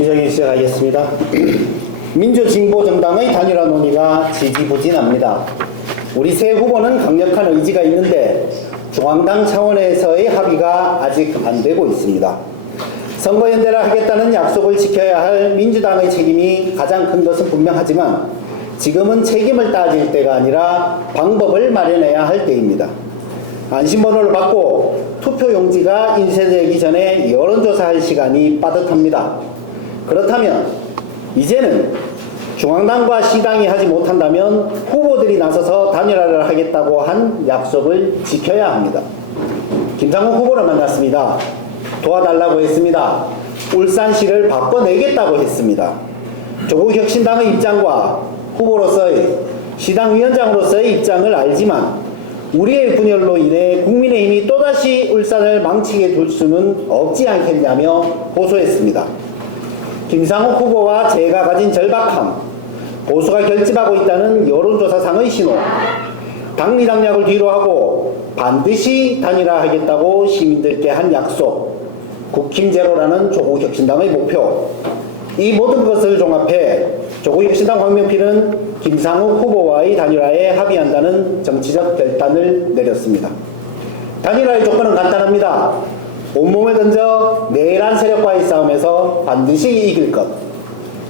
기자회견 시작하겠습니다. 민주진보정당의 단일화 논의가 지지부진합니다. 우리 새 후보는 강력한 의지가 있는데 중앙당 차원에서의 합의가 아직 안 되고 있습니다. 선거연대를 하겠다는 약속을 지켜야 할 민주당의 책임이 가장 큰 것은 분명하지만 지금은 책임을 따질 때가 아니라 방법을 마련해야 할 때입니다. 안심번호를 받고 투표용지가 인쇄되기 전에 여론조사할 시간이 빠듯합니다. 그렇다면 이제는 중앙당과 시당이 하지 못한다면 후보들이 나서서 단일화를 하겠다고 한 약속을 지켜야 합니다. 김상욱 후보를 만났습니다. 도와달라고 했습니다. 울산시를 바꿔내겠다고 했습니다. 조국 혁신당의 입장과 후보로서의 시당위원장으로서의 입장을 알지만 우리의 분열로 인해 국민의힘이 또다시 울산을 망치게 둘 수는 없지 않겠냐며 호소했습니다. 김상욱 후보와 제가 가진 절박함, 보수가 결집하고 있다는 여론조사상의 신호, 당리당략을 뒤로하고 반드시 단일화하겠다고 시민들께 한 약속, 국힘제로라는 조국혁신당의 목표, 이 모든 것을 종합해 조국혁신당 황명필은 김상욱 후보와의 단일화에 합의한다는 정치적 결단을 내렸습니다. 단일화의 조건은 간단합니다. 온몸을 던져 내란 세력과의 싸움에서 반드시 이길 것,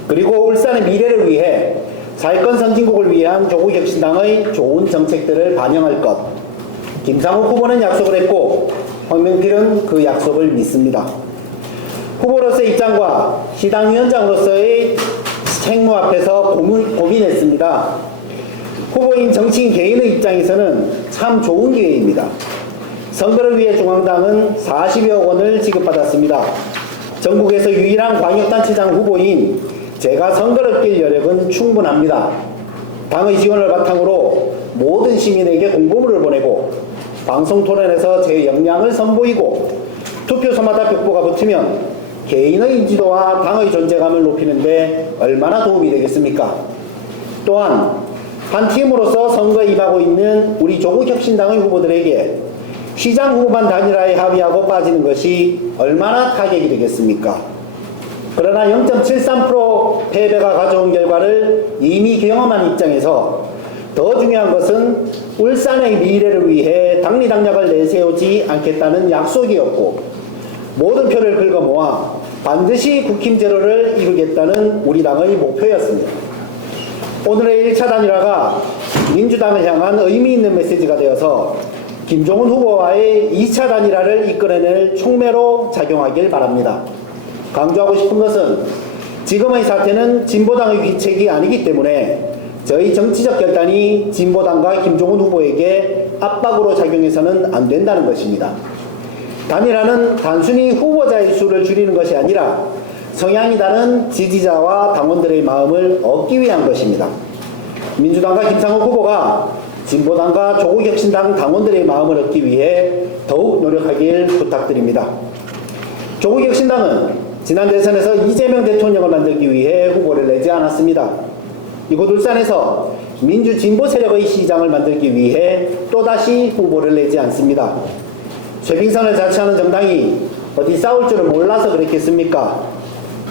그리고 울산의 미래를 위해 사회권 선진국을 위한 조국혁신당의 좋은 정책들을 반영할 것. 김상욱 후보는 약속을 했고 황명필은 그 약속을 믿습니다. 후보로서의 입장과 시당위원장으로서의 책무 앞에서 고민했습니다. 후보인 정치인 개인의 입장에서는 참 좋은 기회입니다. 선거를 위해 중앙당은 40여 원을 지급받았습니다. 전국에서 유일한 광역단체장 후보인 제가 선거를 뛸 여력은 충분합니다. 당의 지원을 바탕으로 모든 시민에게 공보물을 보내고 방송 토론에서 제 역량을 선보이고 투표소마다 벽보가 붙으면 개인의 인지도와 당의 존재감을 높이는데 얼마나 도움이 되겠습니까? 또한 한 팀으로서 선거에 임하고 있는 우리 조국혁신당의 후보들에게 시장 후보만 단일화에 합의하고 빠지는 것이 얼마나 타격이 되겠습니까? 그러나 0.73% 패배가 가져온 결과를 이미 경험한 입장에서 더 중요한 것은 울산의 미래를 위해 당리당략을 내세우지 않겠다는 약속이었고 모든 표를 긁어 모아 반드시 국힘제로를 이루겠다는 우리 당의 목표였습니다. 오늘의 1차 단일화가 민주당을 향한 의미 있는 메시지가 되어서 김종훈 후보와의 2차 단일화를 이끌어낼 촉매로 작용하길 바랍니다. 강조하고 싶은 것은 지금의 사태는 진보당의 귀책이 아니기 때문에 저희 정치적 결단이 진보당과 김종훈 후보에게 압박으로 작용해서는 안 된다는 것입니다. 단일화는 단순히 후보자의 수를 줄이는 것이 아니라 성향이 다른 지지자와 당원들의 마음을 얻기 위한 것입니다. 민주당과 김상욱 후보가 진보당과 조국혁신당 당원들의 마음을 얻기 위해 더욱 노력하길 부탁드립니다. 조국혁신당은 지난 대선에서 이재명 대통령을 만들기 위해 후보를 내지 않았습니다. 이곳 울산에서 민주진보 세력의 시장을 만들기 위해 또다시 후보를 내지 않습니다. 최빙선을 자처하는 정당이 어디 싸울 줄을 몰라서 그랬겠습니까?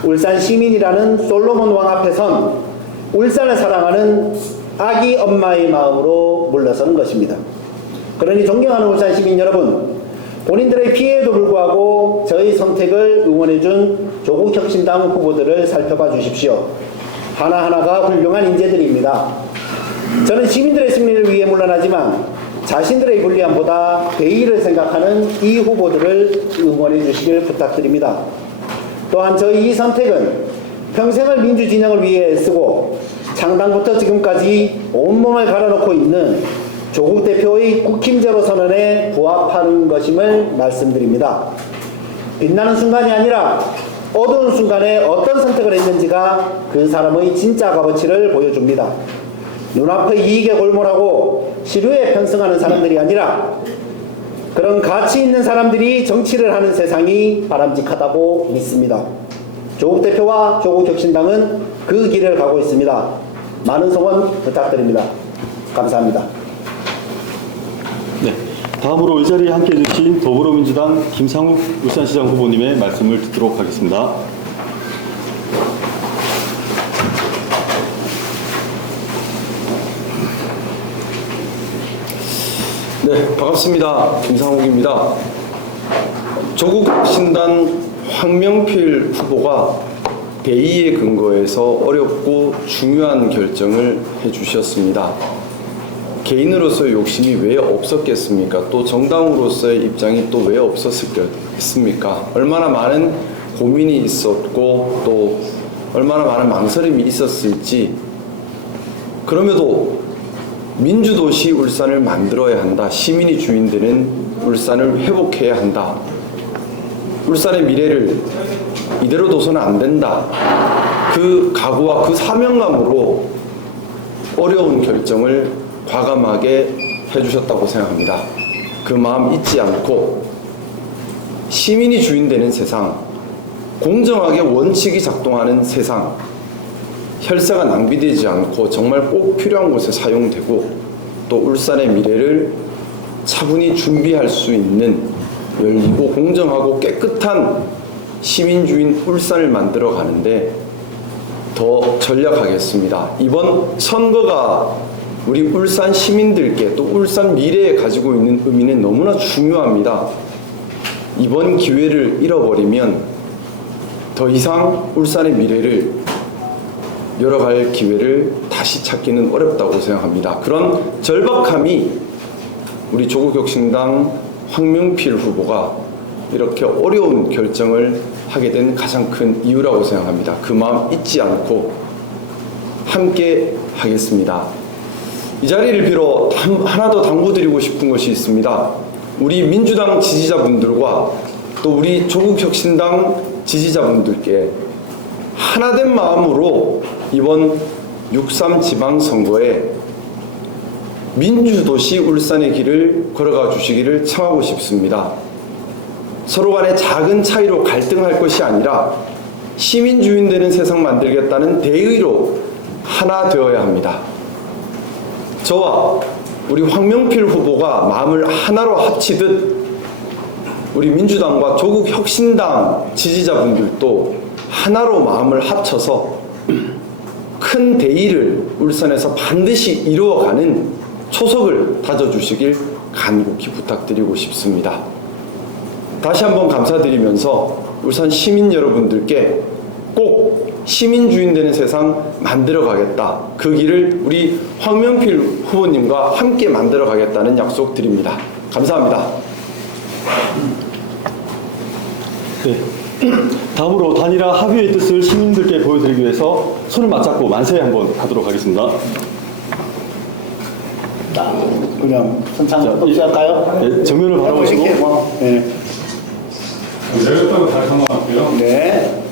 울산 시민이라는 솔로몬 왕 앞에선 울산을 사랑하는 아기 엄마의 마음으로 물러서는 것입니다. 그러니 존경하는 울산 시민 여러분, 본인들의 피해에도 불구하고 저희 선택을 응원해준 조국혁신당 후보들을 살펴봐 주십시오. 하나하나가 훌륭한 인재들입니다. 저는 시민들의 승리를 위해 물러나지만 자신들의 불리함보다 대의를 생각하는 이 후보들을 응원해 주시길 부탁드립니다. 또한 저희 이 선택은 평생을 민주진영을 위해 쓰고 창당부터 지금까지 온몸을 갈아놓고 있는 조국 대표의 국힘제로 선언에 부합하는 것임을 말씀드립니다. 빛나는 순간이 아니라 어두운 순간에 어떤 선택을 했는지가 그 사람의 진짜 값어치를 보여줍니다. 눈앞의 이익에 골몰하고 시류에 편승하는 사람들이 아니라 그런 가치 있는 사람들이 정치를 하는 세상이 바람직하다고 믿습니다. 조국 대표와 조국혁신당은 그 길을 가고 있습니다. 많은 성원 부탁드립니다. 감사합니다. 네, 다음으로 이 자리에 함께해 주신 더불어민주당 김상욱 울산시장 후보님의 말씀을 듣도록 하겠습니다. 네, 반갑습니다. 김상욱입니다. 조국혁신당 황명필 후보가 대의에 근거해서 어렵고 중요한 결정을 해주셨습니다. 개인으로서의 욕심이 왜 없었겠습니까? 또 정당으로서의 입장이 또 왜 없었겠습니까? 얼마나 많은 고민이 있었고 또 얼마나 많은 망설임이 있었을지. 그럼에도 민주도시 울산을 만들어야 한다. 시민이 주인되는 울산을 회복해야 한다. 울산의 미래를 이대로 둬서는 안 된다. 그 각오와 그 사명감으로 어려운 결정을 과감하게 해주셨다고 생각합니다. 그 마음 잊지 않고 시민이 주인되는 세상, 공정하게 원칙이 작동하는 세상, 혈세가 낭비되지 않고 정말 꼭 필요한 곳에 사용되고 또 울산의 미래를 차분히 준비할 수 있는 열리고 공정하고 깨끗한 시민주인 울산을 만들어 가는데 더 전략하겠습니다. 이번 선거가 우리 울산 시민들께 또 울산 미래에 가지고 있는 의미는 너무나 중요합니다. 이번 기회를 잃어버리면 더 이상 울산의 미래를 열어갈 기회를 다시 찾기는 어렵다고 생각합니다. 그런 절박함이 우리 조국혁신당 황명필 후보가 이렇게 어려운 결정을 하게 된 가장 큰 이유라고 생각합니다. 그 마음 잊지 않고 함께 하겠습니다. 이 자리를 빌어 하나 더 당부드리고 싶은 것이 있습니다. 우리 민주당 지지자분들과 또 우리 조국혁신당 지지자분들께 하나된 마음으로 이번 6.3 지방선거에 민주도시 울산의 길을 걸어가 주시기를 청하고 싶습니다. 서로 간의 작은 차이로 갈등할 것이 아니라 시민주인 되는 세상 만들겠다는 대의로 하나 되어야 합니다. 저와 우리 황명필 후보가 마음을 하나로 합치듯 우리 민주당과 조국혁신당 지지자분들도 하나로 마음을 합쳐서 큰 대의를 울산에서 반드시 이루어가는 초석을 다져주시길 간곡히 부탁드리고 싶습니다. 다시 한번 감사드리면서 울산 시민 여러분들께 꼭 시민주인 되는 세상 만들어 가겠다. 그 길을 우리 황명필 후보님과 함께 만들어 가겠다는 약속 드립니다. 감사합니다. 네. 다음으로 단일화 합의의 뜻을 시민들께 보여드리기 위해서 손을 맞잡고 만세 한번 하도록 하겠습니다. 그냥 선창 없이 할까요? 네, 정면을 바라보시고 네. 내렸다고 다시 한번 할게요. 네.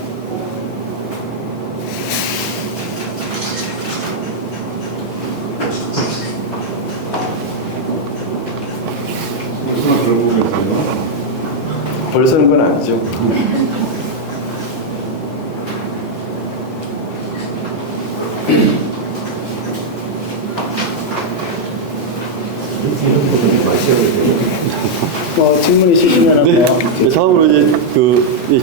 무슨 들고 계세요? 벌서는 건 아니죠. 질문 있으시면 네. 네, 다음으로 이제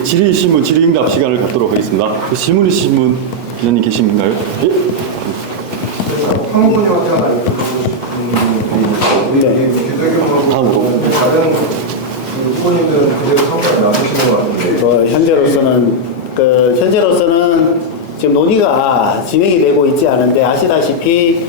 질의신문 질의응답 시간을 갖도록 하겠습니다. 질문 있으신 분 기자님 계신가요? 예? 황후보님한테 하나 여쭤보고 다음으로. 다른 후보님들은 그대로 성과에 나오시는 것 같은데 현재로서는 지금 논의가 진행이 되고 있지 않은데 아시다시피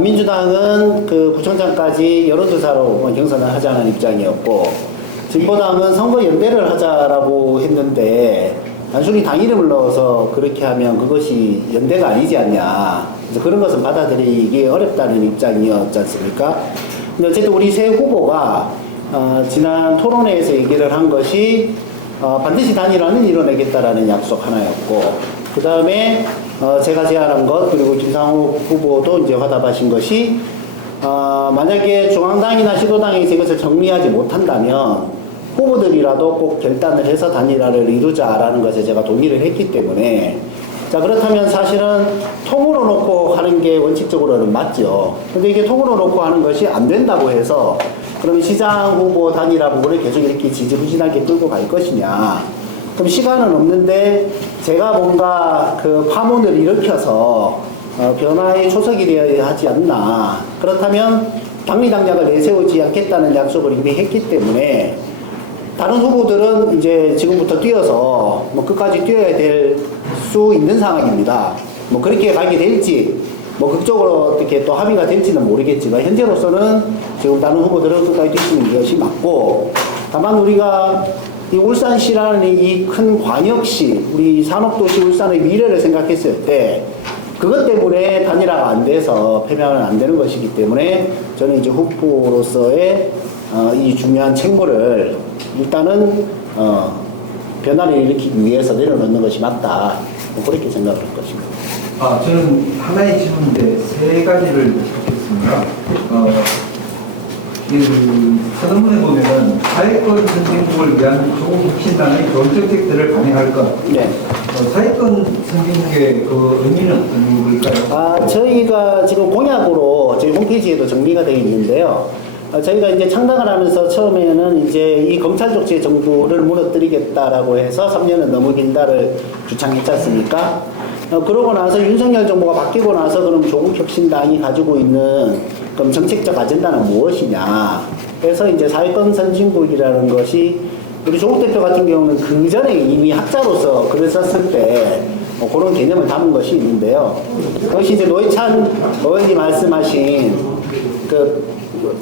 민주당은 그 부총장까지 여론조사로 경선을 하자는 입장이었고 진보당은 선거 연대를 하자라고 했는데 단순히 당 이름을 넣어서 그렇게 하면 그것이 연대가 아니지 않냐. 그래서 그런 것은 받아들이기 어렵다는 입장이었지 않습니까? 근데 어쨌든 우리 새 후보가 지난 토론회에서 얘기를 한 것이 반드시 단일화는 이뤄내겠다라는 약속 하나였고 그 다음에 제가 제안한 것 그리고 김상욱 후보도 이제 화답하신 것이 만약에 중앙당이나 시도당에서 이것을 정리하지 못한다면 후보들이라도 꼭 결단을 해서 단일화를 이루자라는 것에 제가 동의를 했기 때문에 자 그렇다면 사실은 통으로 놓고 하는 게 원칙적으로는 맞죠. 근데 이게 통으로 놓고 하는 것이 안 된다고 해서 그러면 시장 후보 단일화 부분을 계속 이렇게 지지부진하게 끌고 갈 것이냐. 그럼 시간은 없는데 제가 뭔가 그 파문을 일으켜서 변화의 초석이 되어야 하지 않나. 그렇다면 당리당략을 내세우지 않겠다는 약속을 이미 했기 때문에 다른 후보들은 이제 지금부터 뛰어서 뭐 끝까지 뛰어야 될 수 있는 상황입니다. 뭐 그렇게 가게 될지 뭐 극적으로 어떻게 또 합의가 될지는 모르겠지만 현재로서는 지금 다른 후보들은 끝까지 뛰시는 것이 맞고, 다만 우리가 이 울산시라는 이 큰 광역시, 우리 산업도시 울산의 미래를 생각했을 때 그것 때문에 단일화가 안 돼서 패배하면 안 되는 것이기 때문에 저는 이제 후보로서의 이 중요한 책무를 일단은 변화를 일으키기 위해서 내려놓는 것이 맞다, 뭐 그렇게 생각을 할 것입니다. 저는 하나의 질문인데 세 가지를 여쭙겠습니다. 선언문에 보면은 사회권 선진국을 위한 조국혁신당의 좋은 정책들을 반영할 것. 네. 사회권 선진국의 그 의미는 어떤 걸까요? 저희가 지금 공약으로 저희 홈페이지에도 정리가 되어 있는데요. 저희가 이제 창당을 하면서 처음에는 이제 이 검찰 독재 정부를 무너뜨리겠다라고 해서 3년은 너무 길다를 주창했지 않습니까? 그러고 나서 윤석열 정부가 바뀌고 나서 그럼 조국혁신당이 가지고 있는 그럼 정책적 아젠다는 무엇이냐? 그래서 이제 사회권 선진국이라는 것이 우리 조국 대표 같은 경우는 그 전에 이미 학자로서 글을 썼을 때 그런 개념을 담은 것이 있는데요. 그것이 이제 노회찬 의원이 말씀하신 그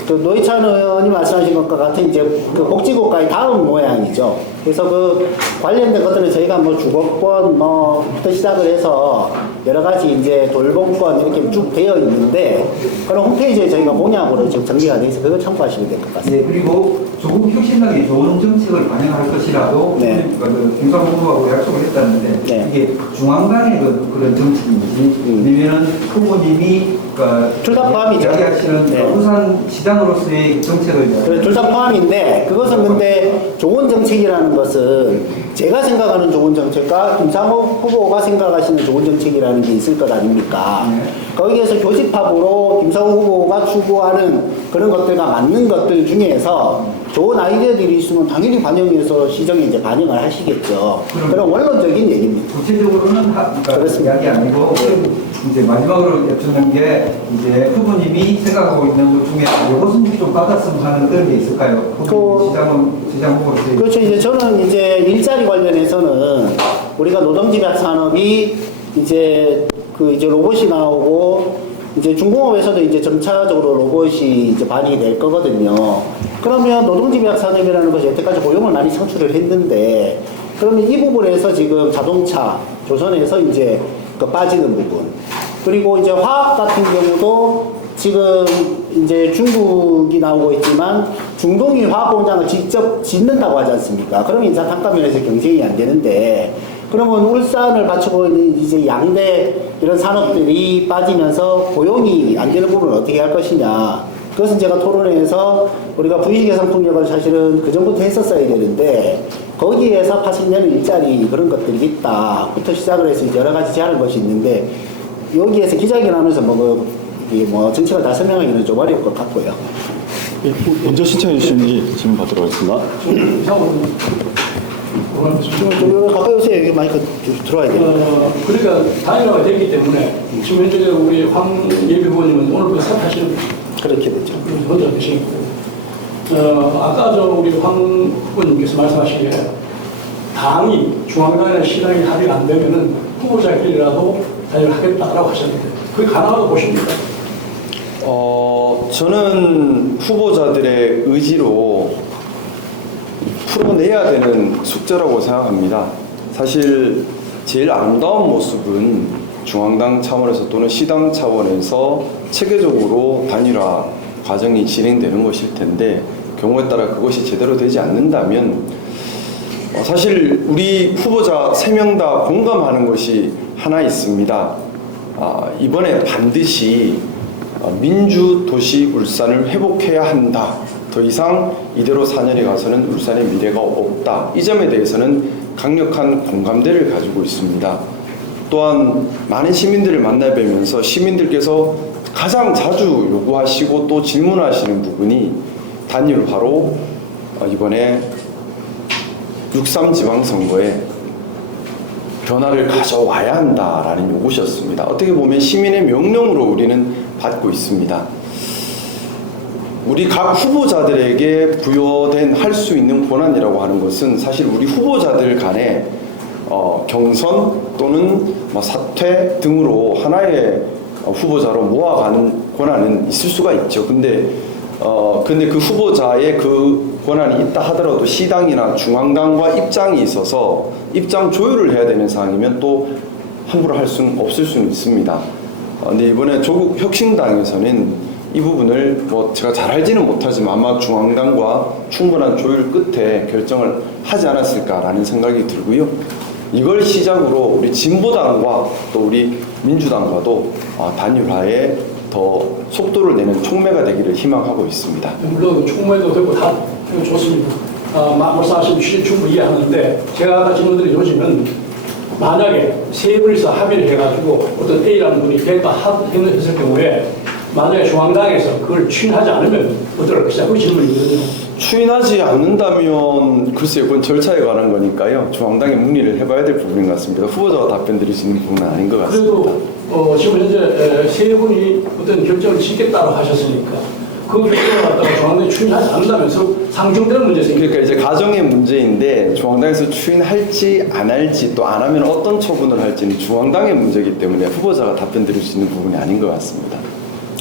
노회찬 의원이 말씀하신 것과 같은 이제 그 복지국가의 다음 모양이죠. 그래서 그 관련된 것들은 저희가 뭐 주거권 뭐부터 시작을 해서 여러 가지 이제 돌봄권 이렇게 쭉 되어 있는데 그런 홈페이지에 저희가 공약으로 지금 정리가 되어 있어서 그걸 참고하시면 될 것 같습니다. 네, 그리고 조국 혁신당이 좋은 정책을 반영할 것이라도 네. 김상 후보하고 약속을 했다는데 네. 이게 중앙당의 그런 정책인지 아니면은 후보님이 둘다 포함이죠. 이야기하시는 네. 부산 시장으로서의 정책을 둘 다 포함인데 그것은 근데 좋은 정책이라는 것은 제가 생각하는 좋은 정책과 김상호 후보가 생각하시는 좋은 정책이라는 게 있을 것 아닙니까? 거기에서 교집합으로 김상호 후보가 추구하는 그런 것들과 맞는 것들 중에서 좋은 아이디어들이 있으면 당연히 반영해서 시정에 이제 반영을 하시겠죠. 그런 원론적인 얘기입니다. 구체적으로는 그렇습니다. 이야기 아니고 이제 마지막으로 여쭙는 게 이제 후보님이 생각하고 있는 것 중에 이것은 좀 받았으면 하는 그런 게 있을까요? 시장 후보로서. 그렇죠. 이제 저는 이제 일자리 관련해서는 우리가 노동집약 산업이 이제 이제 로봇이 나오고 이제 중공업에서도 이제 점차적으로 로봇이 이제 반영이 될 거거든요. 그러면 노동집약 산업이라는 것이 여태까지 고용을 많이 창출을 했는데 그러면 이 부분에서 지금 자동차, 조선에서 이제 빠지는 부분. 그리고 이제 화학 같은 경우도 지금 이제 중국이 나오고 있지만 중동이 화학 공장을 직접 짓는다고 하지 않습니까? 그러면 이제 단가면에서 경쟁이 안 되는데 그러면 울산을 받치고 있는 이제 양대 이런 산업들이 빠지면서 고용이 안 되는 부분을 어떻게 할 것이냐. 그것은 제가 토론회에서 우리가 부의개선 통역을 사실은 그 전부터 했었어야 되는데 거기에서 80년의 일자리 그런 것들이 있다부터 시작을 해서 이제 여러 가지 제안한 것이 있는데 여기에서 기자회견하면서 뭐 정책을 다 설명하기는 좀 어려울 것 같고요. 먼저 신청해 주신 분 질문 받도록 하겠습니다. 좀 가까이 오세요. 여기 마이크 들어와야 돼요. 그러니까 단일화가 됐기 때문에 지금 현재적으로 우리 황 예비 후보님은 오늘부터 사퇴하시는 그렇게 됐죠. 혼자 되신 거고, 아까 우리 황 후보님께서 말씀하시기에 당이 중앙당이나 시당이 합의가 안 되면은 후보자끼리라도 단일화하겠다라고 하셨는데 그게 가능하다고 보십니까? 저는 후보자들의 의지로 풀어내야 되는 숙제라고 생각합니다. 사실 제일 아름다운 모습은 중앙당 차원에서 또는 시당 차원에서 체계적으로 단일화 과정이 진행되는 것일 텐데 경우에 따라 그것이 제대로 되지 않는다면 사실 우리 후보자 3명 다 공감하는 것이 하나 있습니다. 이번에 반드시 민주도시 울산을 회복해야 한다. 더 이상 이대로 4년에 가서는 울산의 미래가 없다. 이 점에 대해서는 강력한 공감대를 가지고 있습니다. 또한 많은 시민들을 만나뵈면서 시민들께서 가장 자주 요구하시고 또 질문하시는 부분이 단일화로 이번에 6.3 지방선거에 변화를 가져와야 한다라는 요구셨습니다. 어떻게 보면 시민의 명령으로 우리는 받고 있습니다. 우리 각 후보자들에게 부여된 할 수 있는 권한이라고 하는 것은 사실 우리 후보자들 간에 경선 또는 뭐 사퇴 등으로 하나의 후보자로 모아가는 권한은 있을 수가 있죠. 근데 그 후보자의 그 권한이 있다 하더라도 시당이나 중앙당과 입장이 있어서 입장 조율을 해야 되는 상황이면 또 함부로 할 수는 없을 수는 있습니다. 근데 이번에 조국 혁신당에서는 이 부분을 뭐 제가 잘 알지는 못하지만 아마 중앙당과 충분한 조율 끝에 결정을 하지 않았을까라는 생각이 들고요. 이걸 시작으로 우리 진보당과 또 우리 민주당과도 단일화에 더 속도를 내는 촉매가 되기를 희망하고 있습니다. 물론 총무에도 되고 다 좋습니다. 말씀하신 취지 충분히 이해하는데 제가 아까 질문드린 요지는 만약에 세 분이서 합의를 해가지고 어떤 A라는 분이 대가 했을 경우에 만약에 중앙당에서 그걸 추인하지 않으면 어떨 것이냐 그 질문이거든요. 추인하지 않는다면 글쎄요, 그건 절차에 관한 거니까요. 중앙당이 문의를 해봐야 될 부분인 것 같습니다. 후보자가 답변 드릴 수 있는 부분은 아닌 것 같습니다. 그래도 지금 현재 세 분이 어떤 결정을 짓겠다고 하셨으니까 그 결정을 갖다가 중앙당이 추인하지 않는다면서 상정되는 문제죠. 그러니까 이제 가정의 문제인데 중앙당에서 추인할지 안 할지 또 안 하면 어떤 처분을 할지는 중앙당의 문제이기 때문에 후보자가 답변 드릴 수 있는 부분이 아닌 것 같습니다.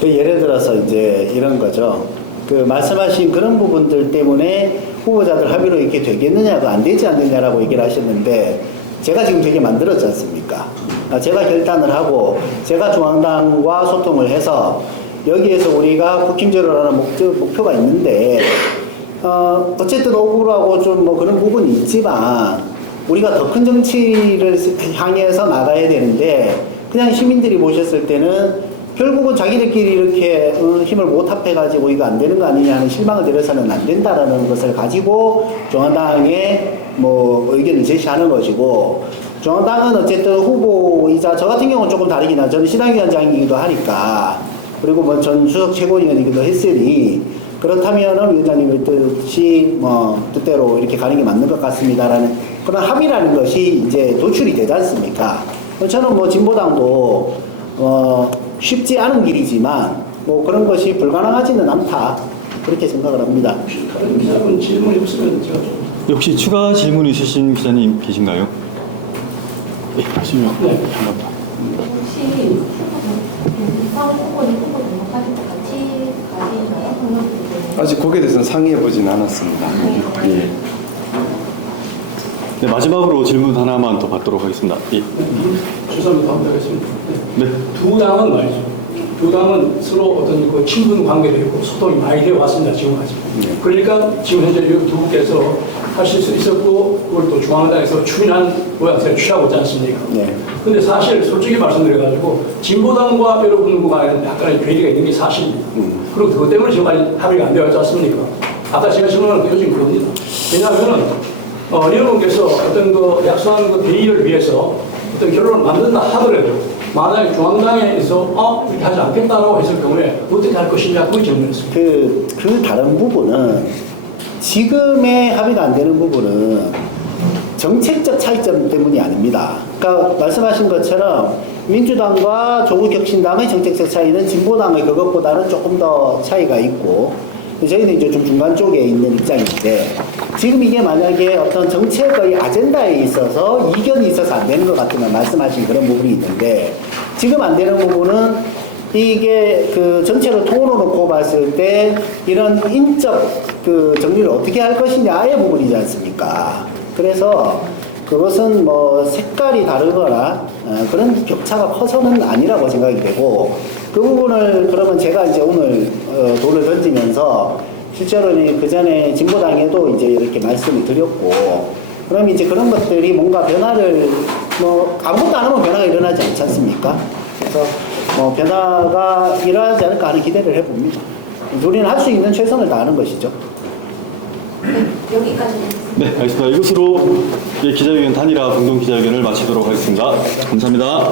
예를 들어서 이제 이런 거죠. 그 말씀하신 그런 부분들 때문에 후보자들 합의로 이렇게 되겠느냐가 안 되지 않느냐라고 얘기를 하셨는데 제가 지금 되게 만들었지 않습니까? 제가 결단을 하고 제가 중앙당과 소통을 해서 여기에서 우리가 국힘제로라는 목표가 있는데 어쨌든 억울하고 좀 뭐 그런 부분이 있지만 우리가 더 큰 정치를 향해서 나가야 되는데 그냥 시민들이 보셨을 때는 결국은 자기들끼리 이렇게 힘을 못 합해가지고 이거 안 되는 거 아니냐 하는 실망을 들여서는 안 된다라는 것을 가지고 중앙당에 뭐 의견을 제시하는 것이고 중앙당은 어쨌든 후보이자 저 같은 경우는 조금 다르긴 하죠. 저는 시당위원장이기도 하니까 그리고 뭐 전 수석 최고위원이기도 했으니 그렇다면은 위원장님의 뜻이 뭐 뜻대로 이렇게 가는 게 맞는 것 같습니다라는 그런 합의라는 것이 이제 도출이 되지 않습니까? 저는 뭐 진보당도 쉽지 않은 길이지만 뭐 그런 것이 불가능하지는 않다 그렇게 생각을 합니다. 다른 기자분 질문이 없으면 제가 좀. 혹시 추가 질문 있으신 기자님 계신가요? 네, 하시면 네. 한번 더. 혹시 후보님 후보 등록하실 때 같이 가시나요? 아직 거기에 대해서는 상의해 보진 않았습니다. 예. 네, 마지막으로 질문 하나만 더 받도록 하겠습니다. 예. 죄송합니다. 다음 하겠습니다. 네. 두 당은 말이죠. 두 당은 서로 어떤 그 친분 관계도 있고 소통이 많이 되어 왔습니다. 지금까지. 그러니까 지금 현재 이 두 분께서 하실 수 있었고 그걸 또 중앙당에서 추인한 모양새를 취하고 있지 않습니까? 네. 근데 사실 솔직히 말씀드려가지고 진보당과 여러분과 약간의 괴리가 있는 게 사실입니다. 그리고 그것 때문에 지금까지 합의가 안 되었지 않습니까? 아까 제가 질문한 그 요즘 그겁니다. 왜냐하면은 여러분께서 어떤 그 약속한 그 대의를 위해서 어떤 결론을 만든다 하더라도 만약에 중앙당에서 이렇게 하지 않겠다라고 했을 경우에 어떻게 할 것이냐 그 질문이었습니다. 그 다른 부분은 지금의 합의가 안 되는 부분은 정책적 차이점 때문이 아닙니다. 그러니까 말씀하신 것처럼 민주당과 조국혁신당의 정책적 차이는 진보당의 그것보다는 조금 더 차이가 있고 저희는 이제 좀 중간 쪽에 있는 입장인데 지금 이게 만약에 어떤 정책의 아젠다에 있어서 이견이 있어서 안 되는 것 같으면 말씀하신 그런 부분이 있는데 지금 안 되는 부분은 이게 그 전체를 통으로 놓고 봤을 때 이런 인적 그 정리를 어떻게 할 것이냐의 부분이지 않습니까? 그래서 그것은 뭐 색깔이 다르거나 그런 격차가 커서는 아니라고 생각이 되고 그 부분을 그러면 제가 이제 오늘 돌을 던지면서 실제로는 그 전에 진보당에도 이제 이렇게 말씀을 드렸고 그럼 이제 그런 것들이 뭔가 변화를 뭐 아무것도 안 하면 변화가 일어나지 않지 않습니까? 그래서 뭐 변화가 일어나지 않을까 하는 기대를 해봅니다. 우리는 할 수 있는 최선을 다하는 것이죠. 여기까지. 네, 알겠습니다. 이것으로 기자회견 단일화 공동 기자회견을 마치도록 하겠습니다. 감사합니다.